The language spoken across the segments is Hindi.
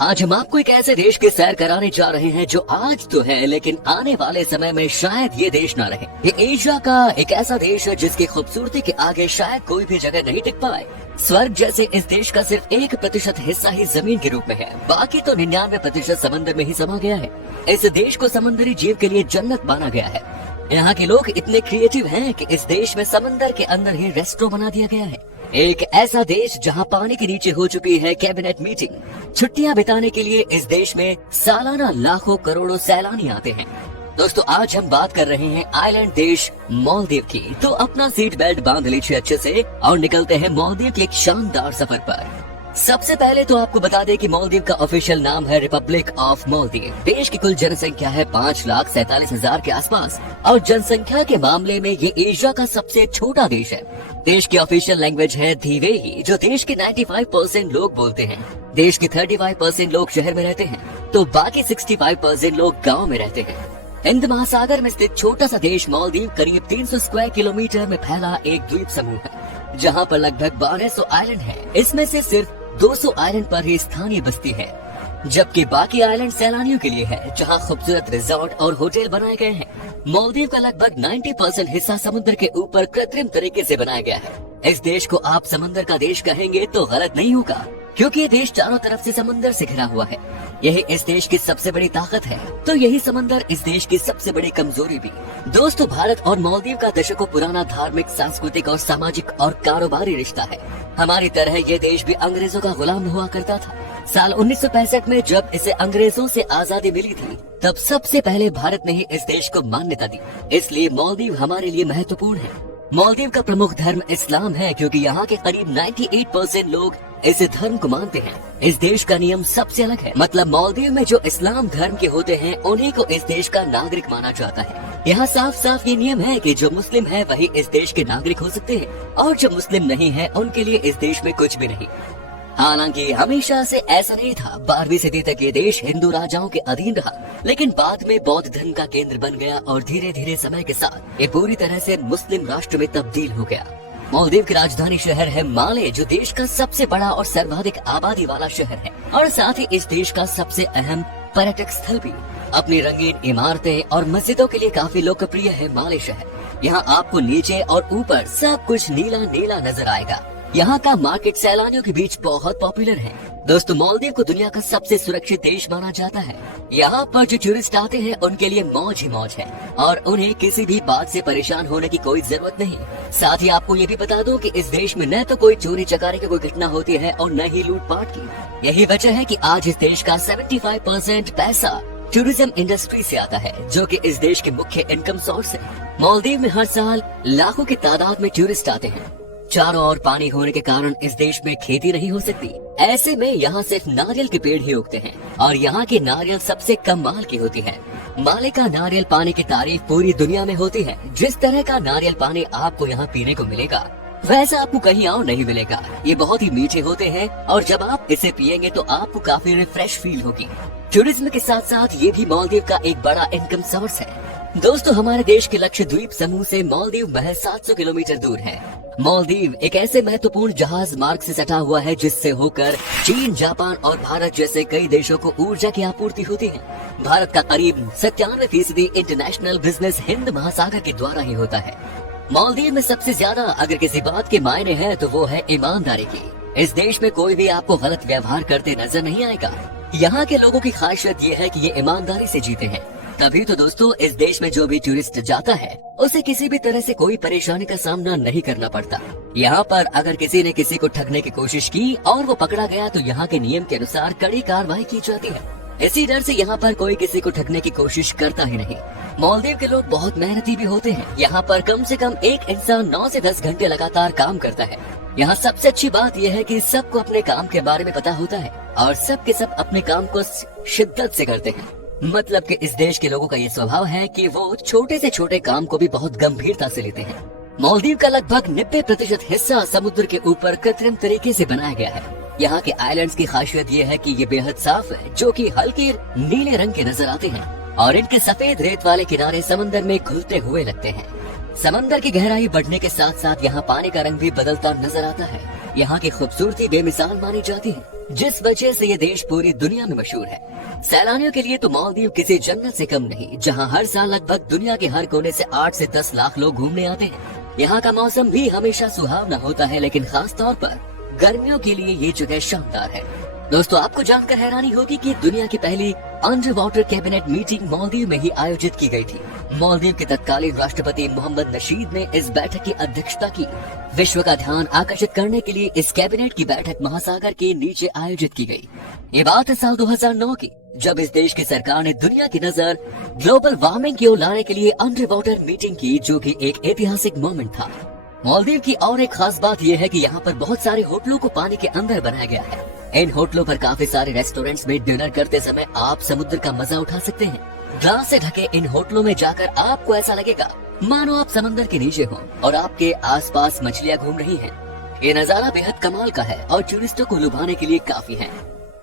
आज हम आपको एक ऐसे देश की सैर कराने जा रहे हैं जो आज तो है लेकिन आने वाले समय में शायद ये देश ना रहे। ये एशिया का एक ऐसा देश है जिसकी खूबसूरती के आगे शायद कोई भी जगह नहीं टिक पाए। स्वर्ग जैसे इस देश का सिर्फ 1% हिस्सा ही जमीन के रूप में है, बाकी तो 99% समंदर में ही समा गया है। इस देश को समुद्री जीव के लिए जन्नत माना गया है। यहाँ के लोग इतने क्रिएटिव हैं कि इस देश में समंदर के अंदर ही रेस्टोरेंट बना दिया गया है। एक ऐसा देश जहाँ पानी के नीचे हो चुकी है कैबिनेट मीटिंग। छुट्टियाँ बिताने के लिए इस देश में सालाना लाखों करोड़ों सैलानी आते हैं। दोस्तों, आज हम बात कर रहे हैं आइलैंड देश मालदीव की। तो अपना सीट बेल्ट बांध लीजिए अच्छे से और निकलते हैं मालदीव के एक शानदार सफर पर। सबसे पहले तो आपको बता दें कि मालदीव का ऑफिशियल नाम है रिपब्लिक ऑफ मालदीव। देश की कुल जनसंख्या है 5,47,000 के आसपास और जनसंख्या के मामले में ये एशिया का सबसे छोटा देश है। देश की ऑफिशियल लैंग्वेज है धीवेही, जो देश के 95% लोग बोलते हैं। देश के 35% लोग शहर में रहते हैं तो बाकी 65% लोग गाँव में रहते हैं। हिंद महासागर में स्थित छोटा सा देश मालदीव करीब 300 स्क्वायर किलोमीटर में फैला एक द्वीप समूह है, जहाँ पर लगभग 1200 आइलैंड है। इसमें से सिर्फ 200 आइलैंड पर ही स्थानीय बस्ती है, जबकि बाकी आइलैंड सैलानियों के लिए है, जहां खूबसूरत रिजॉर्ट और होटल बनाए गए हैं। मालदीव का लगभग 90% हिस्सा समुद्र के ऊपर कृत्रिम तरीके से बनाया गया है। इस देश को आप समंदर का देश कहेंगे तो गलत नहीं होगा, क्योंकि ये देश चारों तरफ से समंदर से घिरा हुआ है। यही इस देश की सबसे बड़ी ताकत है, तो यही समंदर इस देश की सबसे बड़ी कमजोरी भी। दोस्तों, भारत और मालदीव का दशकों पुराना धार्मिक, सांस्कृतिक और सामाजिक और कारोबारी रिश्ता है। हमारी तरह ये देश भी अंग्रेजों का गुलाम हुआ करता था। साल 1965 में जब इसे अंग्रेजों से आजादी मिली थी, तब सबसे पहले भारत ने ही इस देश को मान्यता दी। इसलिए मालदीव हमारे लिए महत्वपूर्ण है। मालदीव का प्रमुख धर्म इस्लाम है, क्योंकि यहाँ के करीब 98% लोग इस धर्म को मानते हैं। इस देश का नियम सबसे अलग है, मतलब मालदीव में जो इस्लाम धर्म के होते हैं उन्हीं को इस देश का नागरिक माना जाता है। यहाँ साफ साफ ये नियम है कि जो मुस्लिम है वही इस देश के नागरिक हो सकते हैं और जो मुस्लिम नहीं है उनके लिए इस देश में कुछ भी नहीं। हालांकि हमेशा से ऐसा नहीं था। 12वीं सदी तक ये देश हिंदू राजाओं के अधीन रहा, लेकिन बाद में बौद्ध धर्म का केंद्र बन गया और धीरे धीरे समय के साथ ये पूरी तरह से मुस्लिम राष्ट्र में तब्दील हो गया। मालदीव की राजधानी शहर है माले, जो देश का सबसे बड़ा और सर्वाधिक आबादी वाला शहर है और साथ ही इस देश का सबसे अहम पर्यटक स्थल भी। अपनी रंगीन इमारतें और मस्जिदों के लिए काफी लोकप्रिय है माले शहर। यहाँ आपको नीचे और ऊपर सब कुछ नीला नीला नजर आएगा। यहाँ का मार्केट सैलानियों के बीच बहुत पॉपुलर है। दोस्तों, मालदीव को दुनिया का सबसे सुरक्षित देश माना जाता है। यहाँ पर जो टूरिस्ट आते हैं उनके लिए मौज ही मौज है और उन्हें किसी भी बात से परेशान होने की कोई जरूरत नहीं। साथ ही आपको ये भी बता दूं कि इस देश में न तो कोई चोरी चकारी की कोई घटना होती है और न ही लूटपाट की। यही वजह है कि आज इस देश का 75% पैसा टूरिज्म इंडस्ट्री से आता है, जो कि इस देश के मुख्य इनकम सोर्स है। मालदीव में हर साल लाखों की तादाद में टूरिस्ट आते हैं। चारों ओर पानी होने के कारण इस देश में खेती नहीं हो सकती। ऐसे में यहाँ सिर्फ नारियल के पेड़ ही उगते हैं और यहाँ की नारियल सबसे कम माल की होती है। माले का नारियल पानी की तारीफ पूरी दुनिया में होती है। जिस तरह का नारियल पानी आपको यहाँ पीने को मिलेगा, वैसा आपको कहीं और नहीं मिलेगा। ये बहुत ही मीठे होते हैं और जब आप इसे पिएंगे तो आपको काफी रिफ्रेश फील होगी। टूरिज्म के साथ साथ ये भी मालदीव का एक बड़ा इनकम सोर्स है। दोस्तों, हमारे देश के लक्षद्वीप समूह से मालदीव महज 700 किलोमीटर दूर है। मालदीव एक ऐसे महत्वपूर्ण जहाज मार्ग से सटा हुआ है जिससे होकर चीन, जापान और भारत जैसे कई देशों को ऊर्जा की आपूर्ति होती है। भारत का करीब 97% इंटरनेशनल बिजनेस हिंद महासागर के द्वारा ही होता है। मालदीव में सबसे ज्यादा अगर किसी बात के मायने हैं तो वो है ईमानदारी की। इस देश में कोई भी आपको गलत व्यवहार करते नजर नहीं आएगा। यहाँ के लोगों की खासियत ये है कि ये ईमानदारी से जीते हैं। तभी तो दोस्तों, इस देश में जो भी टूरिस्ट जाता है उसे किसी भी तरह से कोई परेशानी का सामना नहीं करना पड़ता। यहाँ पर अगर किसी ने किसी को ठगने की कोशिश की और वो पकड़ा गया तो यहाँ के नियम के अनुसार कड़ी कार्रवाई की जाती है। इसी डर से यहाँ पर कोई किसी को ठगने की कोशिश करता ही नहीं। मालदीव के लोग बहुत मेहनती भी होते हैं। यहाँ पर कम से कम एक इंसान 9 से 10 घंटे लगातार काम करता है। यहाँ सबसे अच्छी बात यह है कि सबको अपने काम के बारे में पता होता है और सब के सब अपने काम को शिद्दत से करते हैं। मतलब कि इस देश के लोगों का ये स्वभाव है कि वो छोटे से छोटे काम को भी बहुत गंभीरता से लेते हैं। मालदीव का लगभग 90% हिस्सा समुद्र के ऊपर कृत्रिम तरीके से बनाया गया है। यहाँ के आइलैंड्स की खासियत ये है कि ये बेहद साफ है, जो कि हल्के नीले रंग के नजर आते हैं और इनके सफेद रेत वाले किनारे समंदर में घुलते हुए लगते हैं। समंदर की गहराई बढ़ने के साथ साथ यहाँ पानी का रंग भी बदलता नजर आता है। यहाँ की खूबसूरती बेमिसाल मानी जाती है, जिस वजह से ये देश पूरी दुनिया में मशहूर है। सैलानियों के लिए तो मालदीव किसी जन्नत से कम नहीं, जहाँ हर साल लगभग दुनिया के हर कोने से 8 से 10 लाख लोग घूमने आते हैं। यहाँ का मौसम भी हमेशा सुहावना होता है, लेकिन खास तौर पर गर्मियों के लिए ये जगह शानदार है। दोस्तों, आपको जानकर हैरानी होगी कि दुनिया की पहली under water cabinet meeting Maldives में ही आयोजित की गई थी। मालदीव के तत्कालीन राष्ट्रपति मोहम्मद नशीद ने इस बैठक की अध्यक्षता की। विश्व का ध्यान आकर्षित करने के लिए इस कैबिनेट की बैठक महासागर के नीचे आयोजित की गई। ये बात है साल 2009 की, जब इस देश की सरकार ने दुनिया की नजर ग्लोबल वार्मिंग की ओर लाने के लिए अंडर वाटर मीटिंग की, जो कि एक ऐतिहासिक मोमेंट था। मालदीव की और एक खास बात यह है कि यहाँ पर बहुत सारे होटलों को पानी के अंदर बनाया गया है। इन होटलों पर काफी सारे रेस्टोरेंट्स में डिनर करते समय आप समुद्र का मजा उठा सकते हैं। ग्लास से ढके इन होटलों में जाकर आपको ऐसा लगेगा मानो आप समंदर के नीचे हो और आपके आसपास मछलियाँ घूम रही हैं। ये नजारा बेहद कमाल का है और टूरिस्टों को लुभाने के लिए काफी है।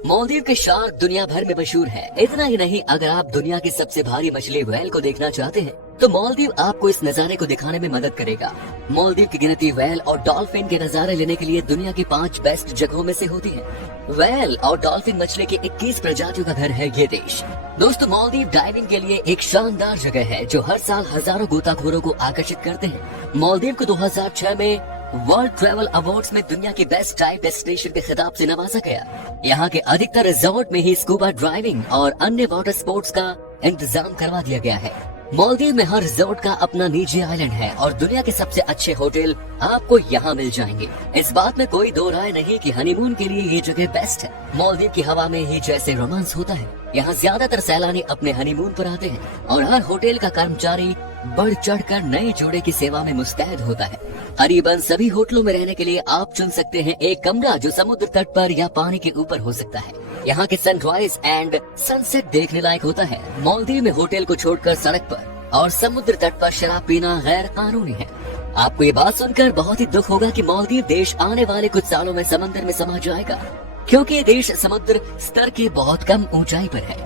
मालदीव के शार्क दुनिया भर में मशहूर है। इतना ही नहीं, अगर आप दुनिया की सबसे भारी मछली व्हेल को देखना चाहते हैं तो मालदीव आपको इस नजारे को दिखाने में मदद करेगा। मालदीव की गिनती व्हेल और डॉल्फिन के नजारे लेने के लिए दुनिया की 5 बेस्ट जगहों में से होती है। व्हेल और डॉल्फिन मछली के 21 प्रजातियों का घर है ये देश। दोस्तों, मालदीव डाइविंग के लिए एक शानदार जगह है जो हर साल हजारों गोताखोरों को आकर्षित करते हैं। मालदीव को 2006 में वर्ल्ड ट्रैवल अवार्ड्स में दुनिया के बेस्ट डाइव डेस्टिनेशन के खिताब से नवाजा गया। यहाँ के अधिकतर रिजॉर्ट में ही स्कूबा ड्राइविंग और अन्य वाटर स्पोर्ट्स का इंतजाम करवा दिया गया है। मालदीव में हर रिजॉर्ट का अपना निजी आइलैंड है और दुनिया के सबसे अच्छे होटल आपको यहाँ मिल जाएंगे। इस बात में कोई दो राय नहीं कि हनीमून के लिए ये जगह बेस्ट है। मालदीव की हवा में ही जैसे रोमांस होता है, यहाँ ज्यादातर सैलानी अपने हनीमून पर आते हैं और हर होटल का कर्मचारी बढ़ चढ़कर नए जोड़े की सेवा में मुस्तैद होता है। करीबन सभी होटलों में रहने के लिए आप चुन सकते हैं एक कमरा जो समुद्र तट पर या पानी के ऊपर हो सकता है। यहाँ के सनराइज एंड सनसेट देखने लायक होता है। मालदीव में होटल को छोड़कर सड़क पर और समुद्र तट पर शराब पीना गैर कानूनी है। आपको ये बात सुनकर बहुत ही दुख होगा कि मालदीव देश आने वाले कुछ सालों में समंदर में समा जाएगा, क्योंकि ये देश समुद्र स्तर के बहुत कम ऊंचाई पर है।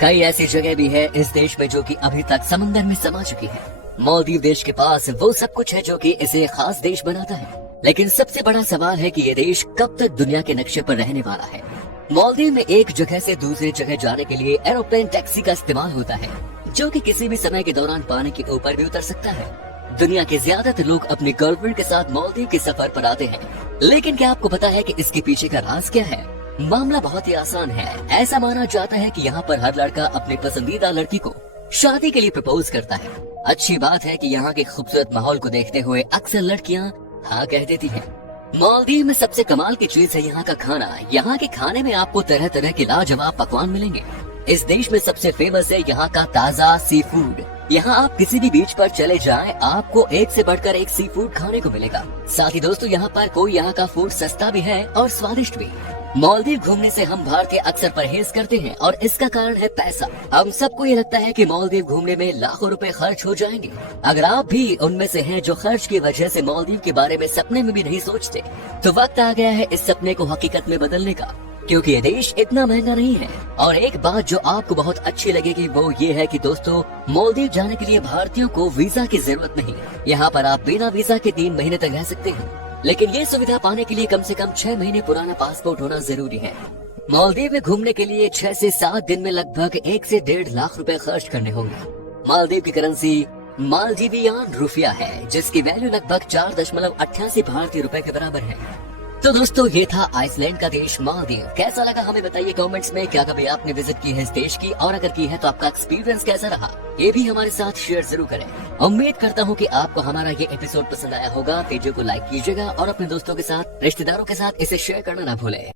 कई ऐसी जगह भी है इस देश में जो कि अभी तक समंदर में समा चुकी है। मालदीव देश के पास वो सब कुछ है जो कि इसे खास देश बनाता है, लेकिन सबसे बड़ा सवाल है कि ये देश कब तक दुनिया के नक्शे पर रहने वाला है। मालदीव में एक जगह से दूसरी जगह जाने के लिए एरोप्लेन टैक्सी का इस्तेमाल होता है, जो कि किसी भी समय के दौरान पानी के ऊपर भी उतर सकता है। दुनिया के ज्यादातर लोग अपनी गर्लफ्रेंड के साथ मालदीव के सफर पर आते हैं, लेकिन क्या आपको पता है कि इसके पीछे का राज क्या है? मामला बहुत ही आसान है। ऐसा माना जाता है कि यहाँ पर हर लड़का अपनी पसंदीदा लड़की को शादी के लिए प्रपोज करता है। अच्छी बात है कि यहाँ के खूबसूरत माहौल को देखते हुए अक्सर लड़कियाँ हाँ कह देती हैं। मालदीव में सबसे कमाल की चीज है यहाँ का खाना। यहाँ के खाने में आपको तरह तरह के लाजवाब पकवान मिलेंगे। इस देश में सबसे फेमस है यहाँ का ताज़ा सी फूड। यहाँ आप किसी भी बीच पर चले जाएं, आपको एक से बढ़कर एक सी फूड खाने को मिलेगा। साथ ही दोस्तों, यहाँ पर कोई यहाँ का फूड सस्ता भी है और स्वादिष्ट भी। मालदीव घूमने से हम भारतीय अक्सर परहेज करते हैं और इसका कारण है पैसा। हम सबको ये लगता है कि मालदीव घूमने में लाखों रुपए खर्च हो जाएंगे। अगर आप भी उनमें से हैं जो खर्च की वजह से मालदीव के बारे में सपने में भी नहीं सोचते, तो वक्त आ गया है इस सपने को हकीकत में बदलने का, क्योंकि ये देश इतना महंगा नहीं है। और एक बात जो आपको बहुत अच्छी लगेगी वो ये है कि दोस्तों, मालदीव जाने के लिए भारतीयों को वीजा की जरूरत नहीं। यहाँ पर आप बिना वीजा के 3 महीने तक रह सकते हैं, लेकिन ये सुविधा पाने के लिए कम से कम 6 महीने पुराना पासपोर्ट होना जरूरी है। मालदीव में घूमने के लिए 6 से 7 दिन में लगभग 1 से 1.5 लाख रुपए खर्च करने होंगे। मालदीव की करेंसी मालदीवियन रुपया है, जिसकी वैल्यू लगभग 4.88 भारतीय रुपए के बराबर है। तो दोस्तों, ये था आइसलैंड का देश मालदीव। कैसा लगा हमें बताइए कमेंट्स में। क्या कभी आपने विजिट की है इस देश की, और अगर की है तो आपका एक्सपीरियंस कैसा रहा, ये भी हमारे साथ शेयर जरूर करें। उम्मीद करता हूँ कि आपको हमारा ये एपिसोड पसंद आया होगा। वीडियो को लाइक कीजिएगा और अपने दोस्तों के साथ, रिश्तेदारों के साथ इसे शेयर करना ना भूलें।